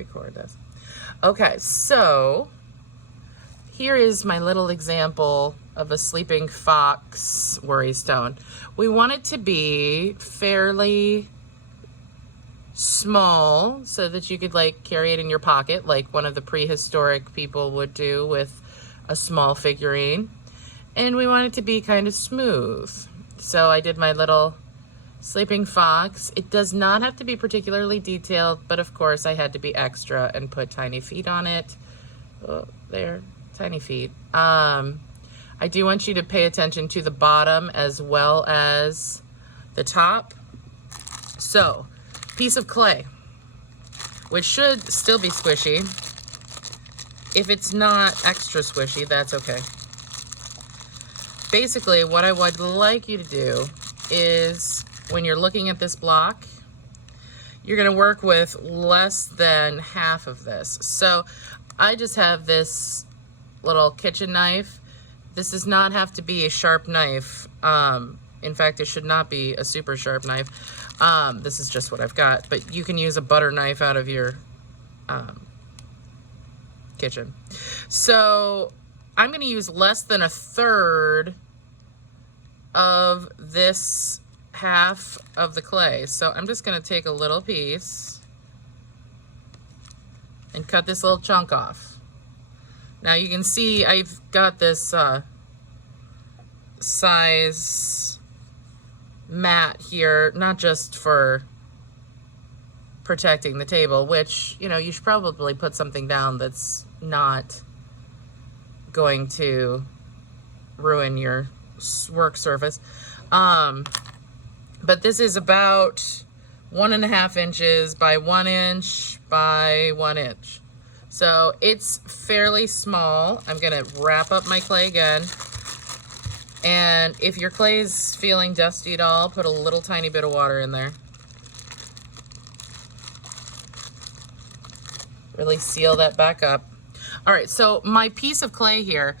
record this. Okay, so here is my little example of a sleeping fox worry stone. We want it to be fairly small so that you could like carry it in your pocket like one of the prehistoric people would do with a small figurine. And we want it to be kind of smooth. So I did my little sleeping fox. It does not have to be particularly detailed, but of course I had to be extra and put tiny feet on it. Oh, there, tiny feet. I do want you to pay attention to the bottom as well as the top. So, piece of clay, which should still be squishy. If it's not extra squishy, that's okay. Basically, what I would like you to do is, when you're looking at this block, you're gonna work with less than half of this. So I just have this little kitchen knife. This does not have to be a sharp knife. In fact, it should not be a super sharp knife. This is just what I've got, but you can use a butter knife out of your kitchen. So I'm gonna use less than a third of this half of the clay. So I'm just gonna take a little piece and cut this little chunk off. Now you can see I've got this size mat here, not just for protecting the table, which, you know, you should probably put something down that's not going to ruin your work surface. But this is about 1.5 inches by 1 inch by 1 inch. So it's fairly small. I'm gonna wrap up my clay again. And if your clay is feeling dusty at all, put a little tiny bit of water in there. Really seal that back up. All right, so my piece of clay here,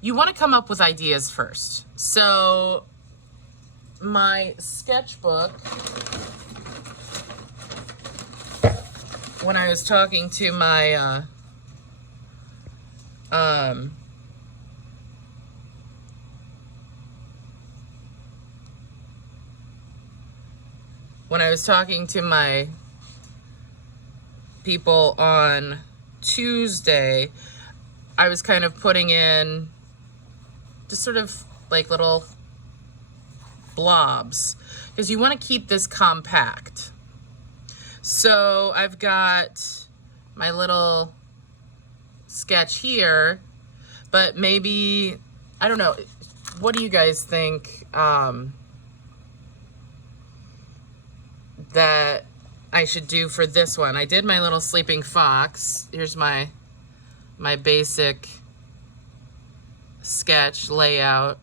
you want to come up with ideas first. So my sketchbook, when I was talking to my people on Tuesday, I was kind of putting in just sort of like little blobs because you want to keep this compact. So I've got my little sketch here, but maybe, I don't know, what do you guys think that I should do for this one? I did my little sleeping fox. Here's my basic sketch layout.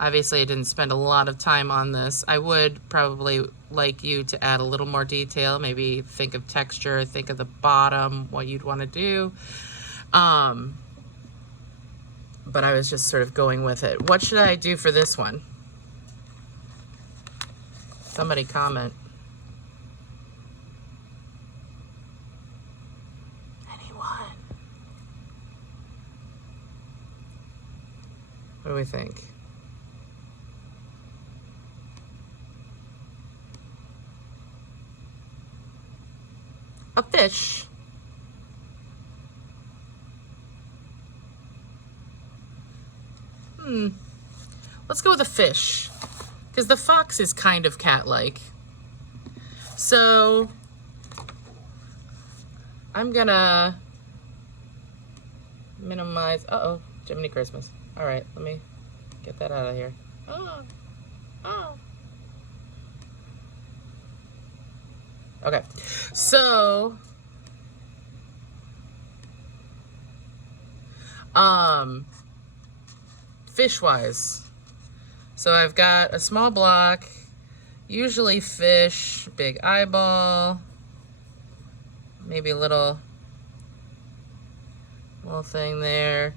Obviously, I didn't spend a lot of time on this. I would probably like you to add a little more detail, maybe think of texture, think of the bottom, what you'd want to do. But I was just sort of going with it. What should I do for this one? Somebody comment. Anyone? What do we think? A fish. Let's go with a fish, because the fox is kind of cat-like. So I'm gonna minimize. Uh-oh, Jiminy Christmas. All right, let me get that out of here. Oh. Okay, so fish-wise, so I've got a small block, usually fish, big eyeball, maybe a little thing there.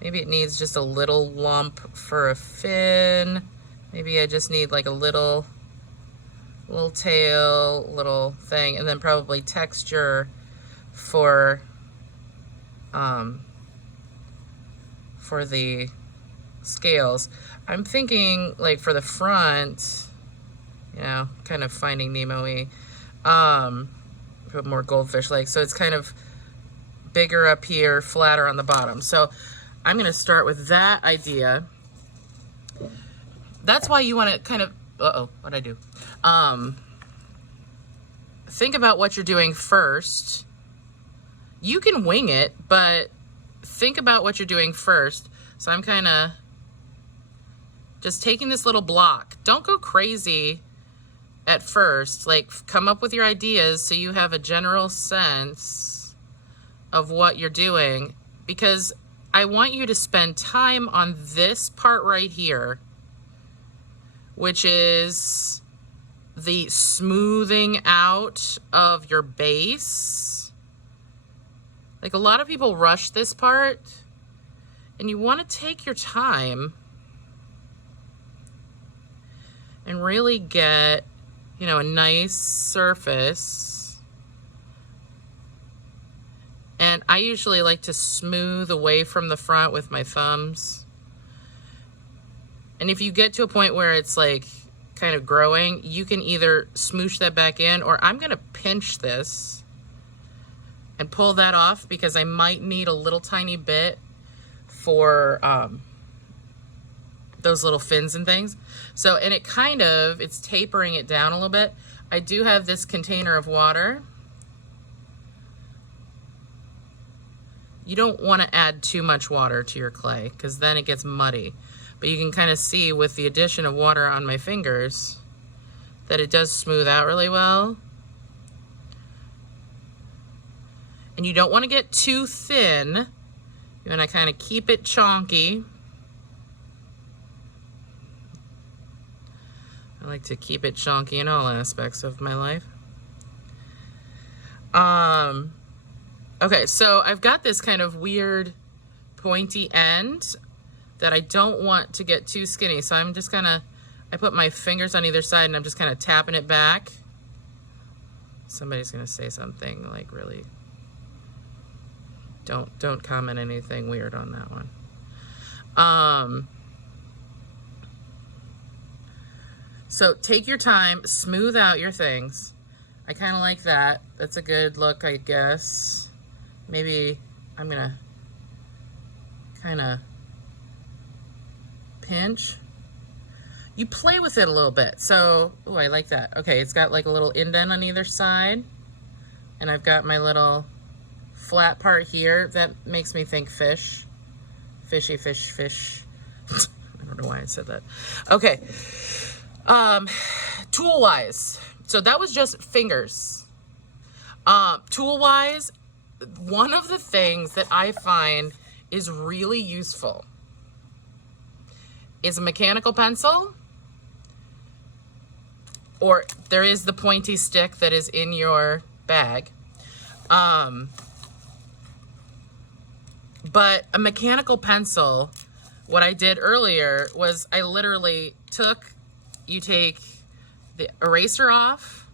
Maybe it needs just a little lump for a fin. Maybe I just need like a little little tail, little thing, and then probably texture for the scales. I'm thinking like for the front, you know, kind of Finding Nemo-y, put more goldfish legs. So it's kind of bigger up here, flatter on the bottom. So I'm gonna start with that idea. That's why you wanna kind of, what'd I do? Think about what you're doing first. You can wing it, but think about what you're doing first. So I'm kind of just taking this little block. Don't go crazy at first. Like, come up with your ideas so you have a general sense of what you're doing, because I want you to spend time on this part right here, which is the smoothing out of your base. Like, a lot of people rush this part, and you want to take your time and really get, you know, a nice surface. And I usually like to smooth away from the front with my thumbs. And if you get to a point where it's like kind of growing, you can either smoosh that back in, or I'm gonna pinch this and pull that off, because I might need a little tiny bit for those little fins and things. So, and it's tapering it down a little bit. I do have this container of water. You don't want to add too much water to your clay, because then it gets muddy. But you can kind of see with the addition of water on my fingers that it does smooth out really well. And you don't want to get too thin. You want to kind of keep it chonky. I like to keep it chonky in all aspects of my life. Okay, so I've got this kind of weird pointy end that I don't want to get too skinny. So I'm just gonna, I put my fingers on either side and I'm just kind of tapping it back. Somebody's gonna say something like really, don't comment anything weird on that one. So take your time, smooth out your things. I kind of like that. That's a good look, I guess. Maybe I'm gonna kind of pinch. You play with it a little bit. So, oh, I like that. Okay, it's got like a little indent on either side. And I've got my little flat part here. That makes me think fish. Fishy, fish, fish. I don't know why I said that. Okay. Tool-wise. So that was just fingers. Tool-wise, one of the things that I find is really useful is a mechanical pencil, or there is the pointy stick that is in your bag. But a mechanical pencil, what I did earlier was I literally you take the eraser off,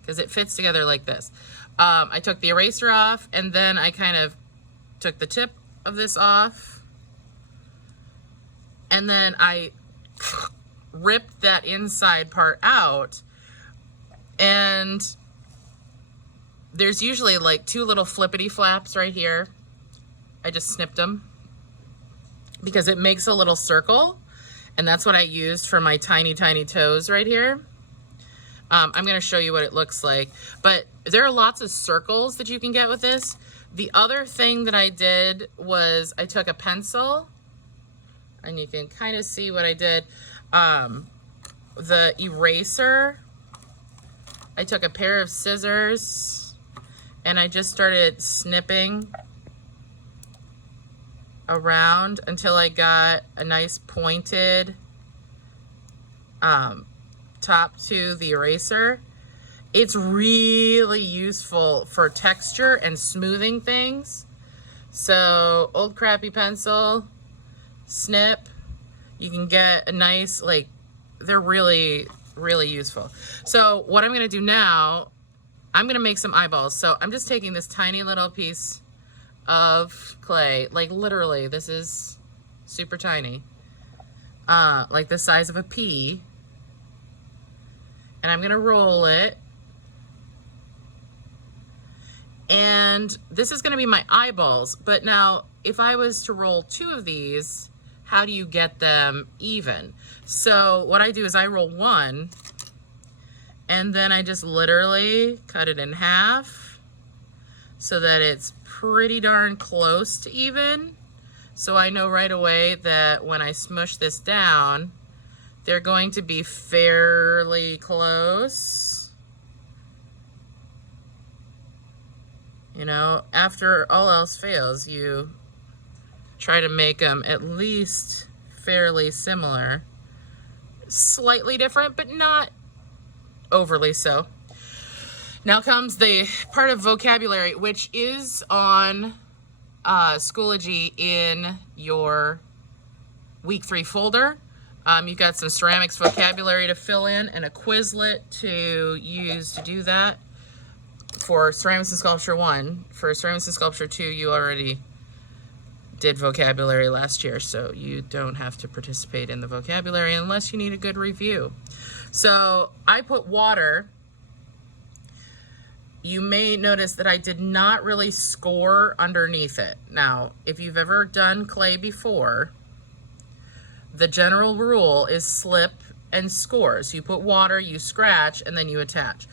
because it fits together like this. I took the eraser off, and then I kind of took the tip of this off, and then I ripped that inside part out, and there's usually like two little flippity flaps right here. I just snipped them because it makes a little circle, and that's what I used for my tiny, tiny toes right here. I'm going to show you what it looks like, but there are lots of circles that you can get with this. The other thing that I did was I took a pencil, and you can kind of see what I did. The eraser, I took a pair of scissors, and I just started snipping around until I got a nice pointed top to the eraser. It's really useful for texture and smoothing things. So old crappy pencil, snip. You can get a nice, like, they're really really useful. So what I'm gonna do now, I'm gonna make some eyeballs. So I'm just taking this tiny little piece of clay, like literally, this is super tiny, like the size of a pea, and I'm gonna roll it. And this is gonna be my eyeballs. But now, if I was to roll 2 of these, how do you get them even? So what I do is I roll 1, and then I just literally cut it in half so that it's pretty darn close to even. So I know right away that when I smush this down, they're going to be fairly close. You know, after all else fails, you try to make them at least fairly similar. Slightly different, but not overly so. Now comes the part of vocabulary, which is on Schoology in your week 3 folder. You've got some ceramics vocabulary to fill in and a Quizlet to use to do that. For Ceramics and Sculpture 1. For Ceramics and Sculpture 2, you already did vocabulary last year, so you don't have to participate in the vocabulary unless you need a good review. So I put water. You may notice that I did not really score underneath it. Now, if you've ever done clay before, the general rule is slip and score. So you put water, you scratch, and then you attach.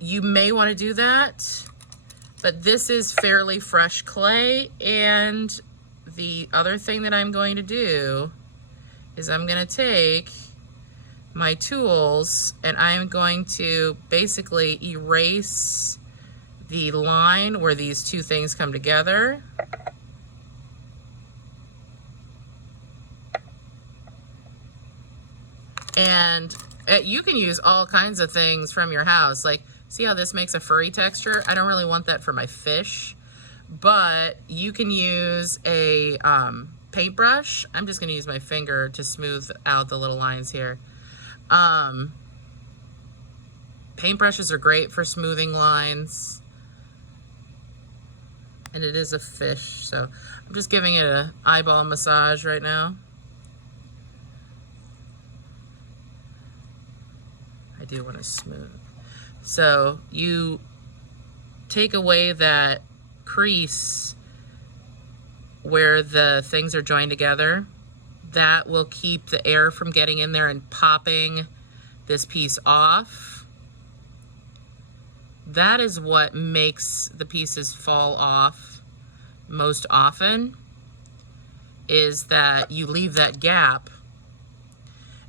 You may want to do that, but this is fairly fresh clay. And the other thing that I'm going to do is I'm going to take my tools and I'm going to basically erase the line where these 2 things come together. And you can use all kinds of things from your house. Like, see how this makes a furry texture? I don't really want that for my fish, but you can use a paintbrush. I'm just gonna use my finger to smooth out the little lines here. Paintbrushes are great for smoothing lines. And it is a fish, so I'm just giving it an eyeball massage right now. I do want to smooth. So you take away that crease where the things are joined together. That will keep the air from getting in there and popping this piece off. That is what makes the pieces fall off most often, is that you leave that gap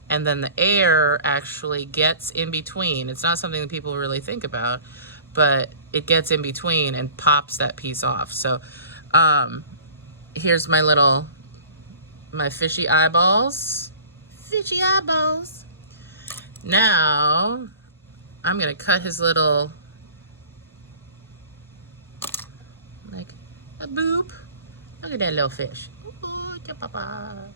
and then the air actually gets in between. It's not something that people really think about, but it gets in between and pops that piece off. So here's my fishy eyeballs. Fishy eyeballs. Now I'm gonna cut his little, like a boop. Look at that little fish. Ooh, papa.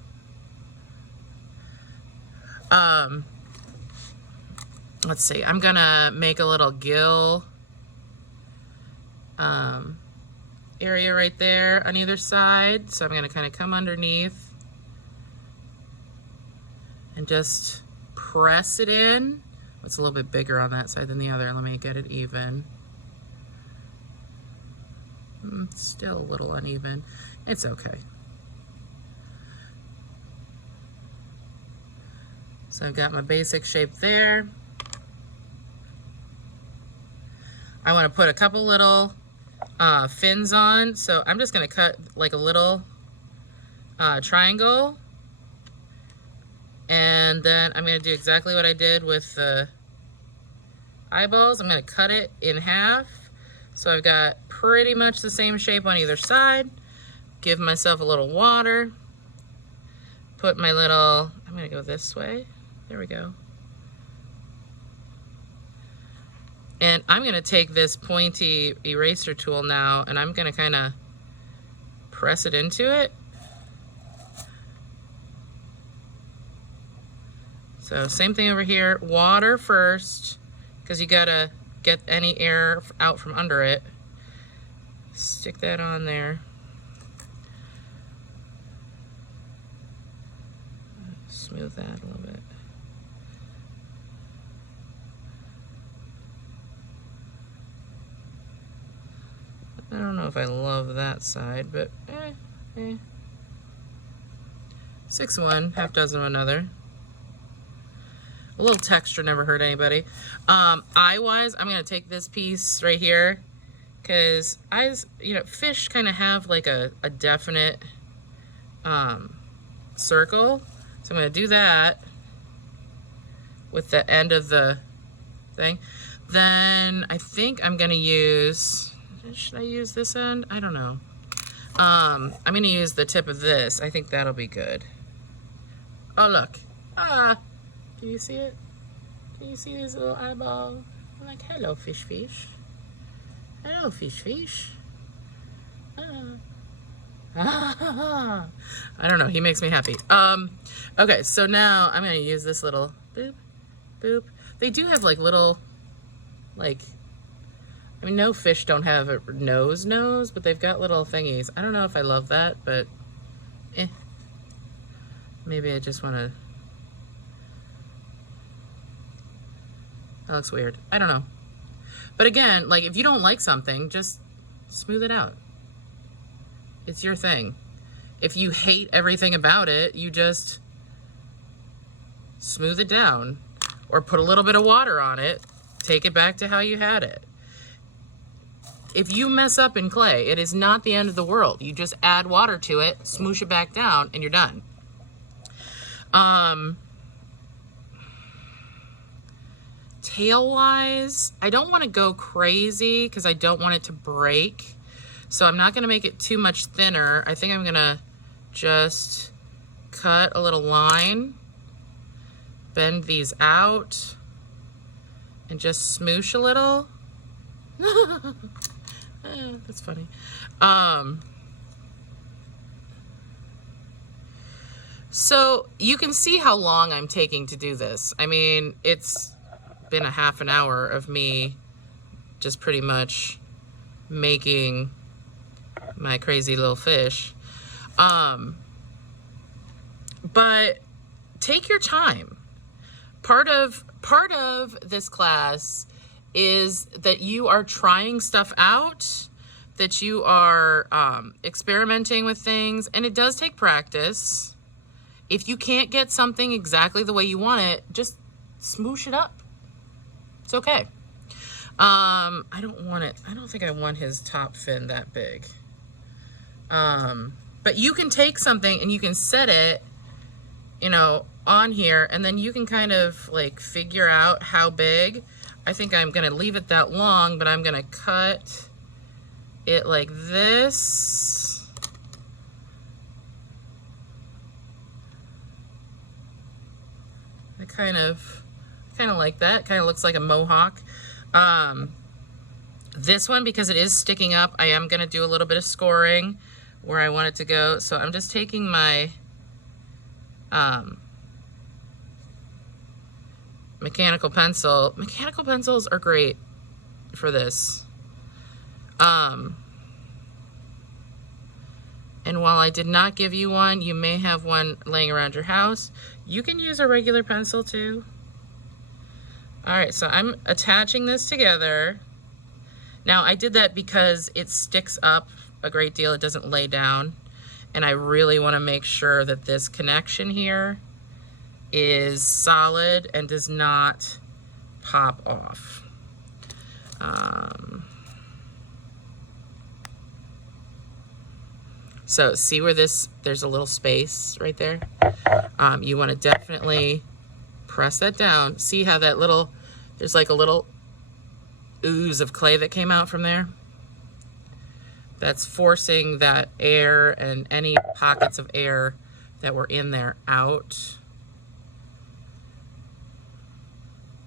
Let's see, I'm gonna make a little gill area right there on either side. So I'm gonna kind of come underneath and just press it in. It's a little bit bigger on that side than the other. Let me get it even. Still a little uneven. It's okay. So I've got my basic shape there. I want to put a couple little fins on, so I'm just going to cut like a little triangle, and then I'm going to do exactly what I did with the eyeballs. I'm going to cut it in half, so I've got pretty much the same shape on either side. Give myself a little water, put my little, I'm going to go this way. There we go. And I'm going to take this pointy eraser tool now, and I'm going to kind of press it into it. So same thing over here. Water first, because you gotta get any air out from under it. Stick that on there. Smooth that a little bit. I don't know if I love that side, but 6 one, half dozen of another. A little texture never hurt anybody. Eye-wise, I'm gonna take this piece right here, because eyes, you know, fish kind of have like a definite circle. So I'm gonna do that with the end of the thing. Then I think I'm gonna use, should I use this end? I don't know. I'm gonna use the tip of this. I think that'll be good. Oh, look. Ah, can you see it? Can you see these little eyeballs? I'm like, hello, fish, fish. Hello, fish, fish. I don't know. He makes me happy. Okay, so now I'm gonna use this little boop, boop. They do have like little, like, I mean, no fish don't have a nose, but they've got little thingies. I don't know if I love that, but maybe I just want to. That looks weird. I don't know. But again, like, if you don't like something, just smooth it out. It's your thing. If you hate everything about it, you just smooth it down or put a little bit of water on it. Take it back to how you had it. If you mess up in clay, it is not the end of the world. You just add water to it, smoosh it back down, and you're done. Tail-wise, I don't want to go crazy because I don't want it to break. So I'm not going to make it too much thinner. I think I'm going to just cut a little line, bend these out, and just smoosh a little. That's funny. So you can see how long I'm taking to do this. I mean, it's been a half an hour of me just pretty much making my crazy little fish. But take your time. Part of this class is that you are trying stuff out, that you are experimenting with things, and it does take practice. If you can't get something exactly the way you want it, just smoosh it up. It's okay. I don't think I want his top fin that big. But you can take something and you can set it, you know, on here, and then you can kind of like figure out how big. I think I'm gonna leave it that long, but I'm gonna cut it like this. I kind of like that. Kind of looks like a mohawk. This one, because it is sticking up, I am gonna do a little bit of scoring where I want it to go. So I'm just taking my mechanical pencil. Mechanical pencils are great for this. And while I did not give you one, you may have one laying around your house. You can use a regular pencil too. All right, so I'm attaching this together. Now I did that because it sticks up a great deal. It doesn't lay down. And I really want to make sure that this connection here is solid and does not pop off. So see where there's a little space right there? You want to definitely press that down. See how that there's like a little ooze of clay that came out from there? That's forcing that air and any pockets of air that were in there out.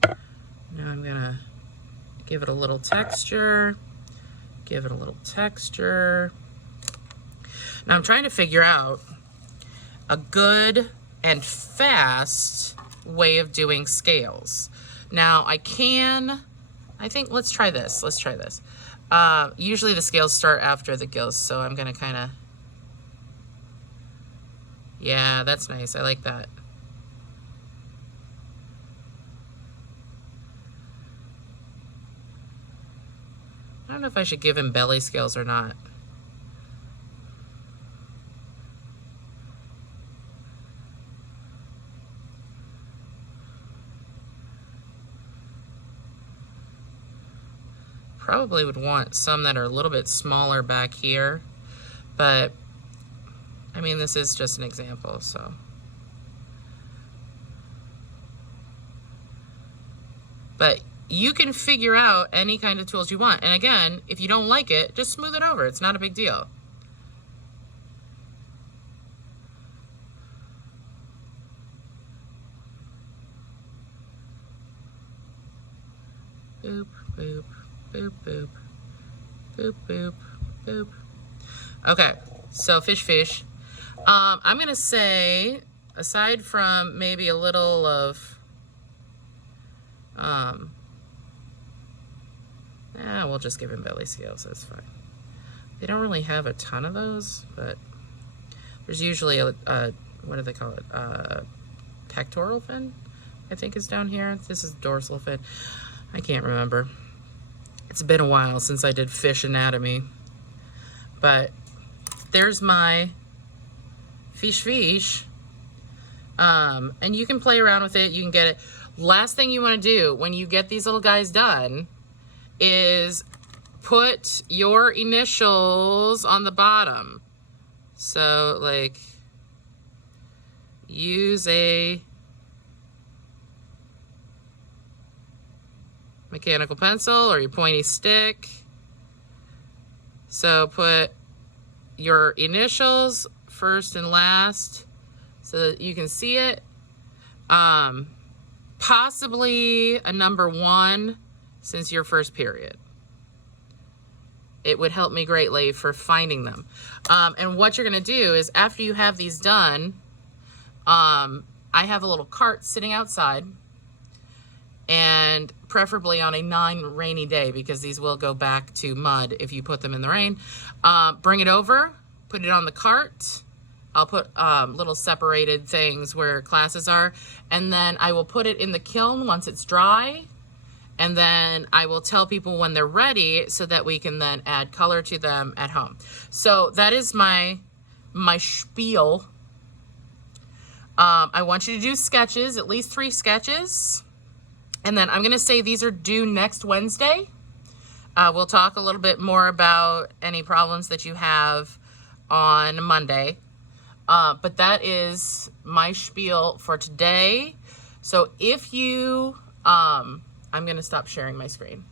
Now I'm gonna give it a little texture, give it a little texture. Now I'm trying to figure out a good and fast way of doing scales. Now I think let's try this. Usually the scales start after the gills, so I'm gonna kind of, yeah, that's nice. I like that. I don't know if I should give him belly scales or not. Probably would want some that are a little bit smaller back here, but I mean, this is just an example, so. But you can figure out any kind of tools you want. And again, if you don't like it, just smooth it over. It's not a big deal. Boop, boop, boop, boop, boop, boop, boop. Okay, so fish. I'm gonna say, aside from maybe a little of, we'll just give him belly scales, that's fine. They don't really have a ton of those, but there's usually a what do they call it? Pectoral fin, I think is down here. This is dorsal fin. I can't remember. It's been a while since I did fish anatomy. But there's my fish. And you can play around with it. You can get it. Last thing you want to do when you get these little guys done is put your initials on the bottom. So, like, use a mechanical pencil or your pointy stick. So put your initials first and last so that you can see it. Possibly a number 1 since your first period. It would help me greatly for finding them. And what you're going to do is after you have these done, I have a little cart sitting outside, and preferably on a non-rainy day because these will go back to mud if you put them in the rain. Bring it over, put it on the cart. I'll put little separated things where classes are, and then I will put it in the kiln once it's dry, and then I will tell people when they're ready so that we can then add color to them at home. So that is my spiel. I want you to do sketches, at least 3 sketches. And then I'm going to say these are due next Wednesday. We'll talk a little bit more about any problems that you have on Monday. But that is my spiel for today. So if you, I'm going to stop sharing my screen.